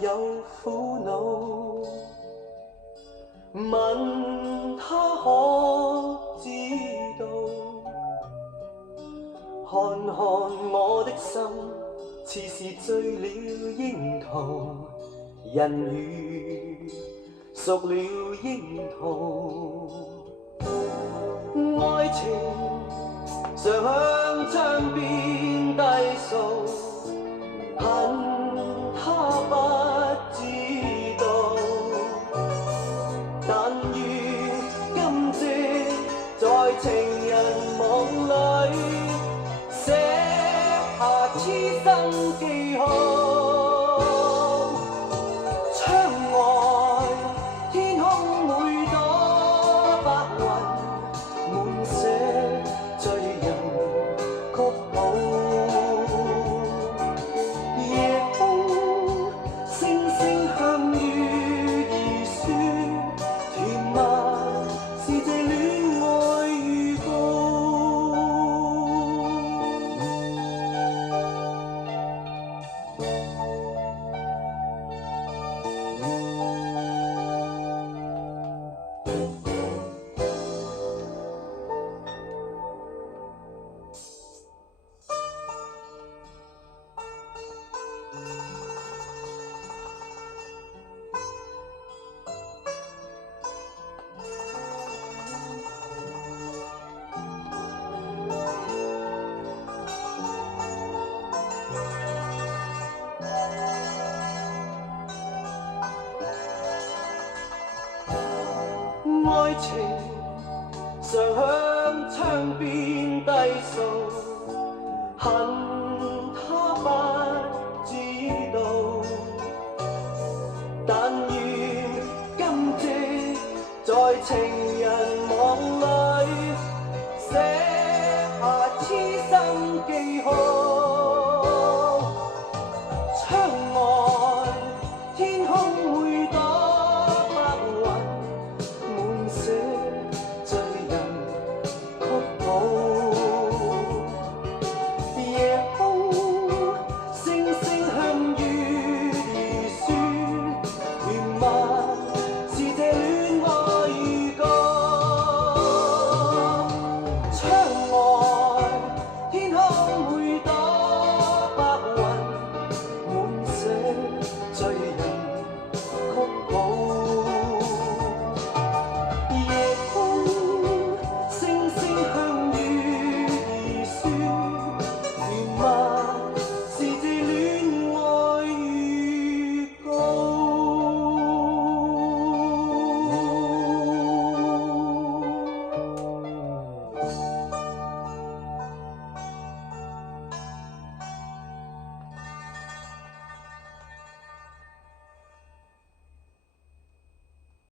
有苦惱，問他可知道？看看我的心，似是醉了櫻桃，人如熟了櫻桃。愛情常向窗邊低訴，恨他不知道。但願今夕在情人夢裏寫下痴心記號。窗外天空每朵白雲，滿寫醉人曲譜。夜空星星向月兒說，甜蜜是這戀愛預告。愛情常向窗邊低訴，